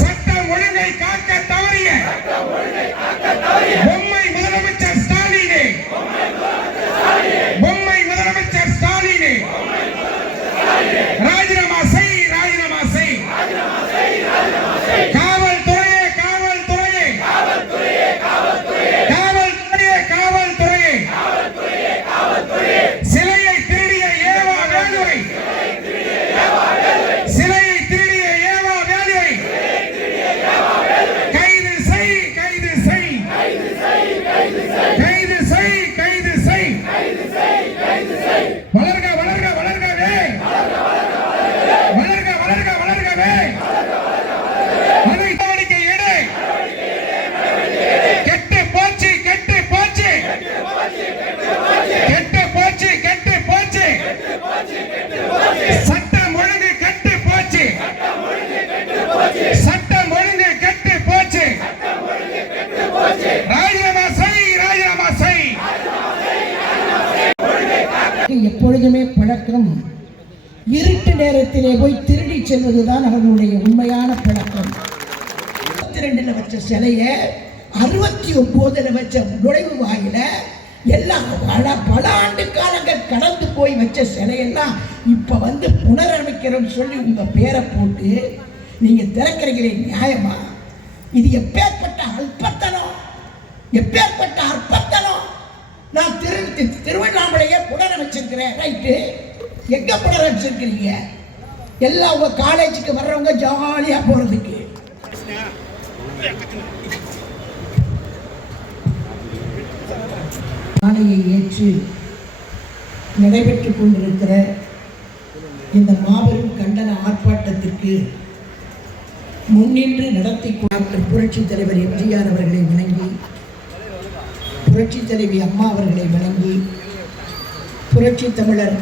சட்டம் ஒழுங்கை காக்க சட்டம் ஒழுங்கு கெட்டு போச்சு. சட்டம் ஒழுங்கு கெட்டு போச்சு. ராஜினாமா செய் ராஜினாமா செய். எப்பொழுதுமே பழக்கம். இருட்டு நேரத்திலே போய் திருடி செல்வதுதான் அவர்களுடைய உண்மையான பழக்கம். இருபத்தி ரெண்டுல வச்ச சிலைய அறுபத்தி ஒன்பதுல வச்ச நுழைவு வாயில எல்லாம் பல பல ஆண்டு காலங்கள் கடந்து போய் வச்ச சிலையெல்லாம் இப்போ வந்து புனரமைக்கிறோம்னு சொல்லி உங்கள் பேரை போட்டு நீங்கள் திறக்கிறீங்களே நியாயமா? இது எப்பேற்பட்ட அல்பத்தனம்? எப்பேற்பட்ட அற்பத்தனம்? நான் திரு திருவண்ணாமலையே புனரமைச்சிருக்கிறேன். ரைட்டு. எங்கே புனரமைச்சிருக்கிறீங்க? எல்லாம் உங்கள் காலேஜுக்கு வர்றவங்க ஜாலியாக போகிறதுக்கு மாலையை ஏற்று நடைபெற்றுக் கொண்டிருக்கிற இந்த மாபெரும் கண்டன ஆர்ப்பாட்டத்திற்கு முன்னின்று நடத்தி டாக்டர் புரட்சி தலைவர் எம்ஜிஆர் அவர்களை வணங்கி புரட்சி தலைவி அம்மா அவர்களை வணங்கி புரட்சி தமிழர்